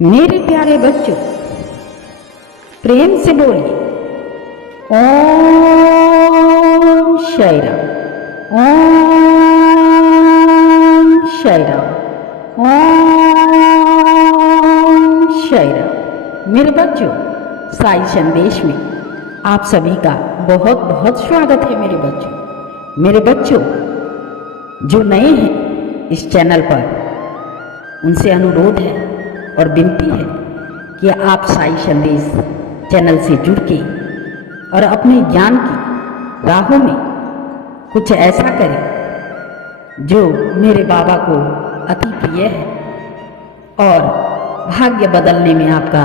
मेरे प्यारे बच्चों, प्रेम से बोलिए ओम शाई राम। ओम शाई राम। ओम शाई राम। मेरे बच्चों, साई संदेश में आप सभी का बहुत बहुत स्वागत है। मेरे बच्चों जो नए हैं इस चैनल पर, उनसे अनुरोध है और विनती है कि आप साई संदेश चैनल से जुड़ के और अपने ज्ञान की राहों में कुछ ऐसा करें जो मेरे बाबा को अति प्रिय है और भाग्य बदलने में आपका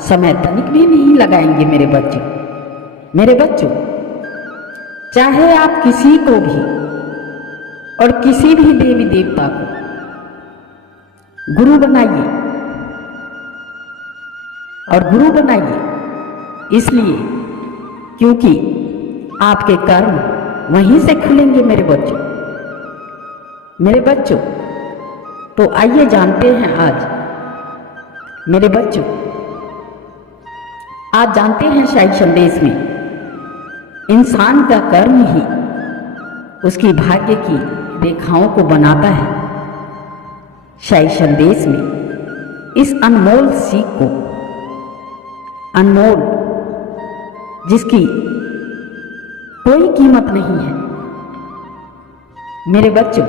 समय तनिक भी नहीं लगाएंगे। मेरे बच्चों, चाहे आप किसी को भी और किसी भी देवी देवता को गुरु बनाइए, और गुरु बनाइए इसलिए क्योंकि आपके कर्म वहीं से खुलेंगे। मेरे बच्चों तो आइए जानते हैं आज जानते हैं साई संदेश में इंसान का कर्म ही उसकी भाग्य की रेखाओं को बनाता है। साई संदेश में इस अनमोल सीख को, अनमोल जिसकी कोई कीमत नहीं है, मेरे बच्चों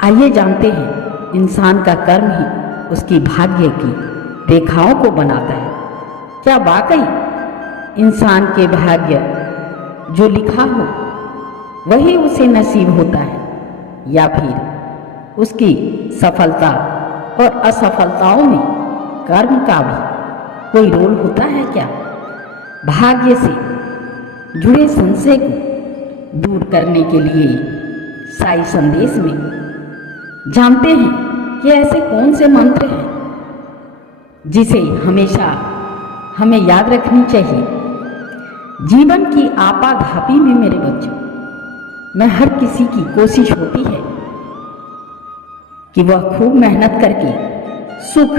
आइए जानते हैं इंसान का कर्म ही उसकी भाग्य की रेखाओं को बनाता है। क्या वाकई इंसान के भाग्य जो लिखा हो वही उसे नसीब होता है, या फिर उसकी सफलता और असफलताओं में कर्म का भी कोई रोल होता है? क्या भाग्य से जुड़े संशय को दूर करने के लिए साई संदेश में जानते हैं कि ऐसे कौन से मंत्र हैं जिसे हमेशा हमें याद रखनी चाहिए। जीवन की आपाधापी में मेरे बच्चों, मैं हर किसी की कोशिश होती है कि वह खूब मेहनत करके सुख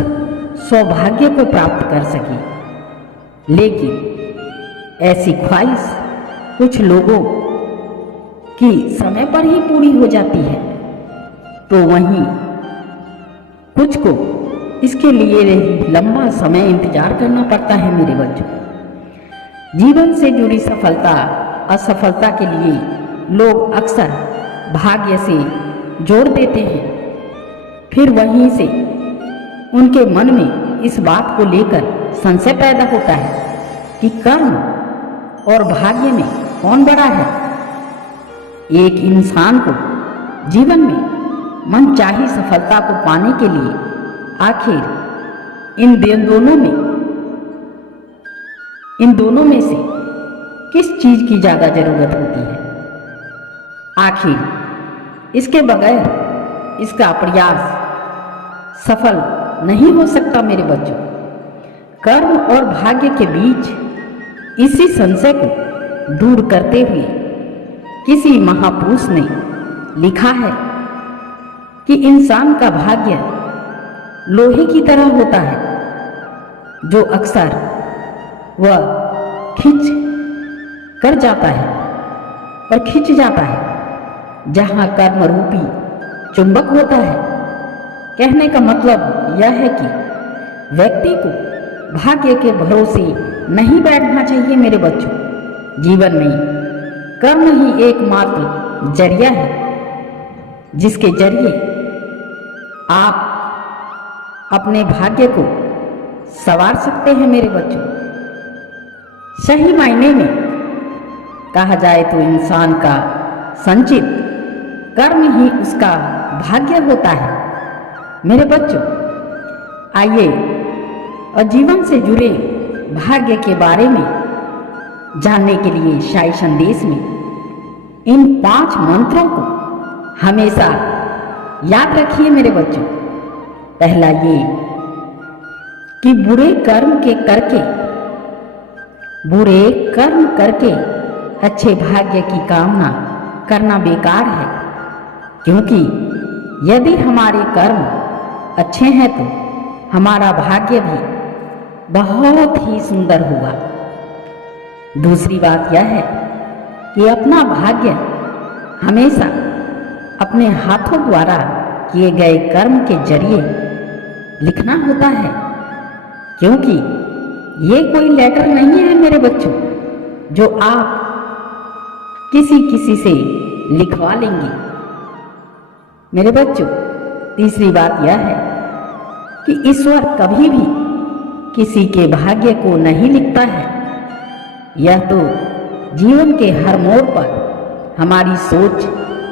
सौभाग्य को प्राप्त कर सके, लेकिन ऐसी ख्वाहिश कुछ लोगों की समय पर ही पूरी हो जाती है, तो वहीं कुछ को इसके लिए लंबा समय इंतजार करना पड़ता है। मेरे बच्चों, जीवन से जुड़ी सफलता असफलता के लिए लोग अक्सर भाग्य से जोड़ देते हैं, फिर वहीं से उनके मन में इस बात को लेकर संशय पैदा होता है कि कर्म और भाग्य में कौन बड़ा है। एक इंसान को जीवन में मनचाही सफलता को पाने के लिए आखिर इन दोनों में से किस चीज की ज्यादा जरूरत होती है? आखिर इसके बगैर इसका प्रयास सफल नहीं हो सकता। मेरे बच्चों, कर्म और भाग्य के बीच इसी संशय को दूर करते हुए किसी महापुरुष ने लिखा है कि इंसान का भाग्य लोहे की तरह होता है, जो अक्सर वह खिंच जाता है जहां कर्म रूपी चुंबक होता है। कहने का मतलब यह है कि व्यक्ति को भाग्य के भरोसे नहीं बैठना चाहिए। मेरे बच्चों, जीवन में कर्म ही एकमात्र जरिया है जिसके जरिए आप अपने भाग्य को संवार सकते हैं। मेरे बच्चों, सही मायने में कहा जाए तो इंसान का संचित कर्म ही उसका भाग्य होता है। मेरे बच्चों, आइए और जीवन से जुड़े भाग्य के बारे में जानने के लिए साई संदेश में इन 5 मंत्रों को हमेशा याद रखिए। मेरे बच्चों, पहला ये कि बुरे कर्म करके अच्छे भाग्य की कामना करना बेकार है, क्योंकि यदि हमारे कर्म अच्छे हैं तो हमारा भाग्य भी बहुत ही सुंदर हुआ। दूसरी बात यह है कि अपना भाग्य हमेशा अपने हाथों द्वारा किए गए कर्म के जरिए लिखना होता है, क्योंकि ये कोई लेटर नहीं है मेरे बच्चों जो आप किसी से लिखवा लेंगे। मेरे बच्चों, तीसरी बात यह है कि ईश्वर कभी भी किसी के भाग्य को नहीं लिखता है। यह तो जीवन के हर मोड़ पर हमारी सोच,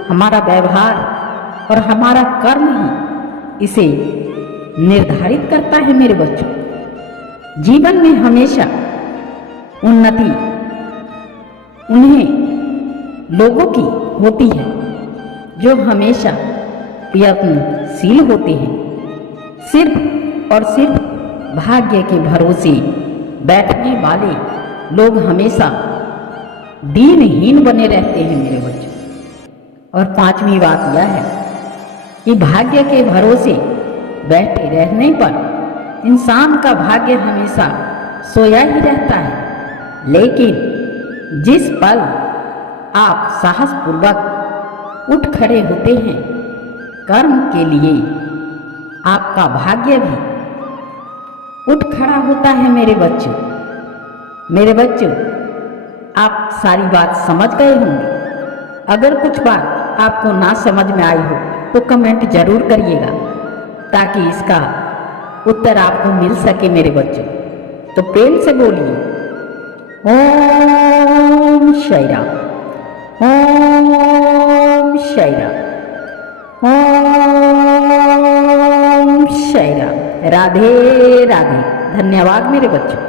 हमारा व्यवहार और हमारा कर्म ही इसे निर्धारित करता है। मेरे बच्चों, जीवन में हमेशा उन्नति उन्हें लोगों की होती है जो हमेशा प्रयत्नशील होते हैं। सिर्फ और सिर्फ भाग्य के भरोसे बैठने वाले लोग हमेशा दीनहीन बने रहते हैं मेरे बच्चों। और पांचवी बात यह है कि भाग्य के भरोसे बैठे रहने पर इंसान का भाग्य हमेशा सोया ही रहता है, लेकिन जिस पल आप साहसपूर्वक उठ खड़े होते हैं कर्म के लिए, आपका भाग्य भी उठ खड़ा होता है। मेरे बच्चों, आप सारी बात समझ गए होंगे। अगर कुछ बात आपको ना समझ में आई हो तो कमेंट जरूर करिएगा, ताकि इसका उत्तर आपको मिल सके मेरे बच्चों। तो प्रेम से बोलिए ओम साई राम, ओम साई राम, ओम साई राम। राधे राधे। धन्यवाद मेरे बच्चों।